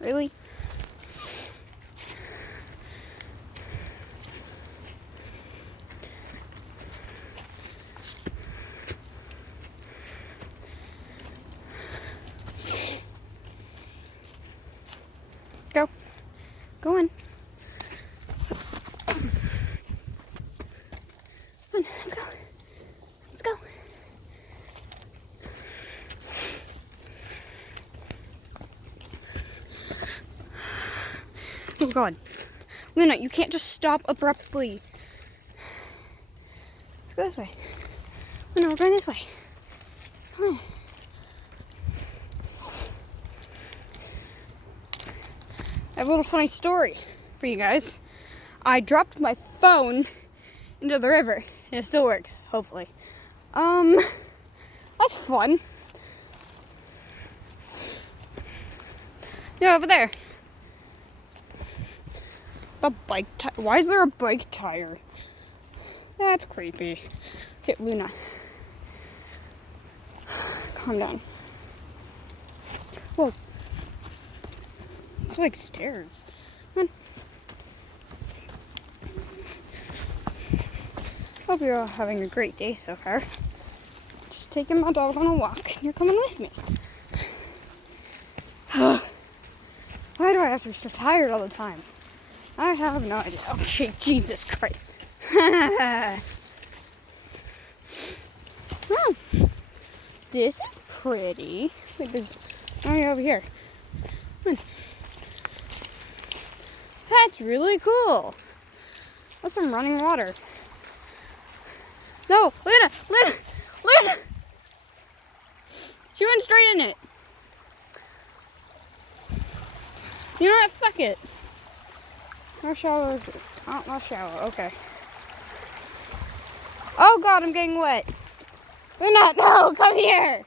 Really? Go. Go in. Come on, let's go. Let's go. Oh God. Luna, you can't just stop abruptly. Let's go this way. Luna, we're going this way. Come on. I have a little funny story for you guys. I dropped my phone into the river, and it still works, hopefully. That's fun. Yeah, over there. A bike tire. Why is there a bike tire? That's creepy. Okay, Luna. Calm down. Whoa. It's like stairs. Come on. Hope you're all having a great day so far. Just taking my dog on a walk, and you're coming with me. Why do I have to be so tired all the time? I have no idea. Okay, Jesus Christ. Oh, this is pretty. Wait, there's... Oh, yeah, over here. Come on. That's really cool. That's some running water. No, Luna! Luna! Luna! She went straight in it. You know what? Fuck it. How shallow is it? Oh, not shallow. Okay. Oh God, I'm getting wet. Luna, no! Come here!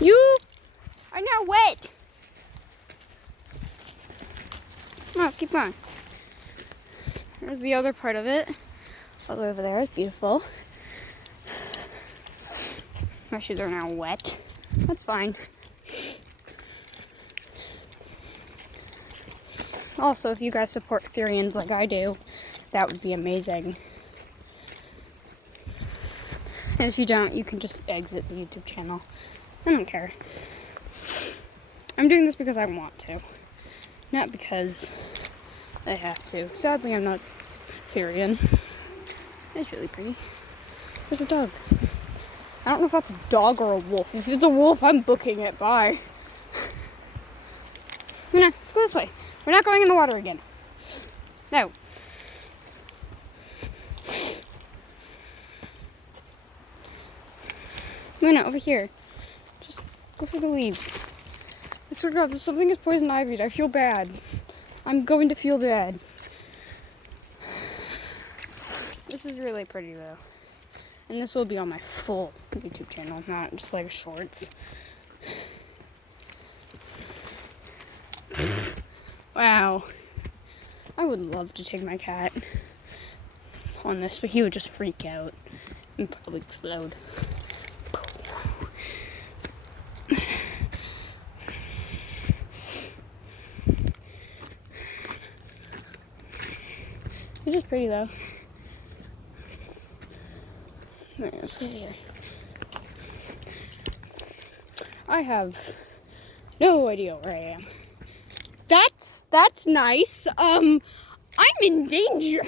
You are now wet. Come on, let's keep going. There's the other part of it. All the way over there is beautiful. My shoes are now wet. That's fine. Also, if you guys support Therians like I do, that would be amazing. And if you don't, you can just exit the YouTube channel. I don't care. I'm doing this because I want to, not because I have to. Sadly, I'm not Therian. It's really pretty. There's a dog. I don't know if that's a dog or a wolf. If it's a wolf, I'm booking it. Bye. Luna, let's go this way. We're not going in the water again. No. Luna, over here. Just go for the leaves. I swear to God, if something is poison ivied, I feel bad. I'm going to feel bad. This is really pretty, though. And this will be on my full YouTube channel, not just like shorts. Wow. I would love to take my cat on this, but he would just freak out and probably explode. It's just pretty though. Alright, let's get here. I have no idea where I am. That's nice. I'm in danger.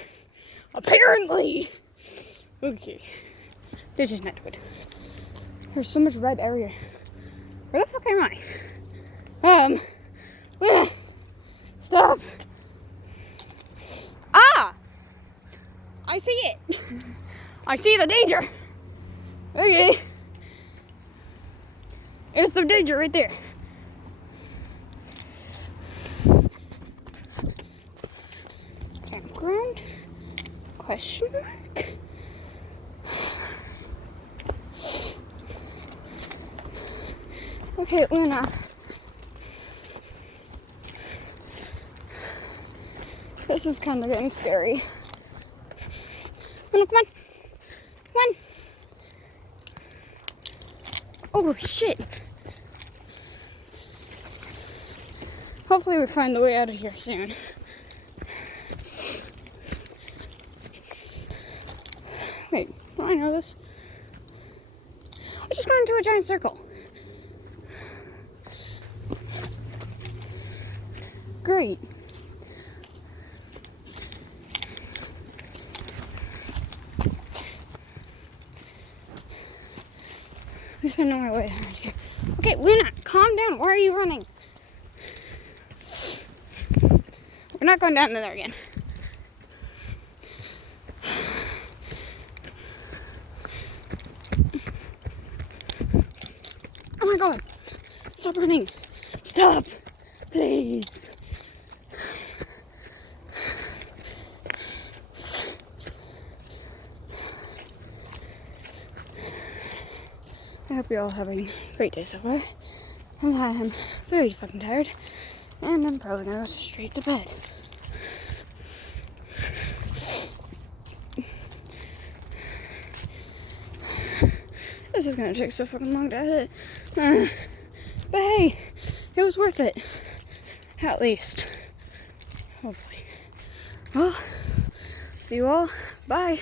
Apparently. Okay. This is not good. There's so much red areas. Where the fuck am I? Stop. Ah! I see it. I see the danger. Okay. There's some danger right there. Campground? Question mark? Okay, Luna. This is kind of getting scary. Luna, come on. Come on. Oh, shit. Hopefully we find the way out of here soon. Wait, do I know this? I just got into a giant circle. Great. At least I know my way around here. Okay, Luna, calm down. Why are you running? We're not going down there again. Oh my god. Stop running. Stop. Please. I hope you're all having a great day so far. And I am very fucking tired. And I'm probably gonna go straight to bed. This is gonna take so fucking long to edit. But hey, it was worth it. At least. Hopefully. Well, see you all. Bye.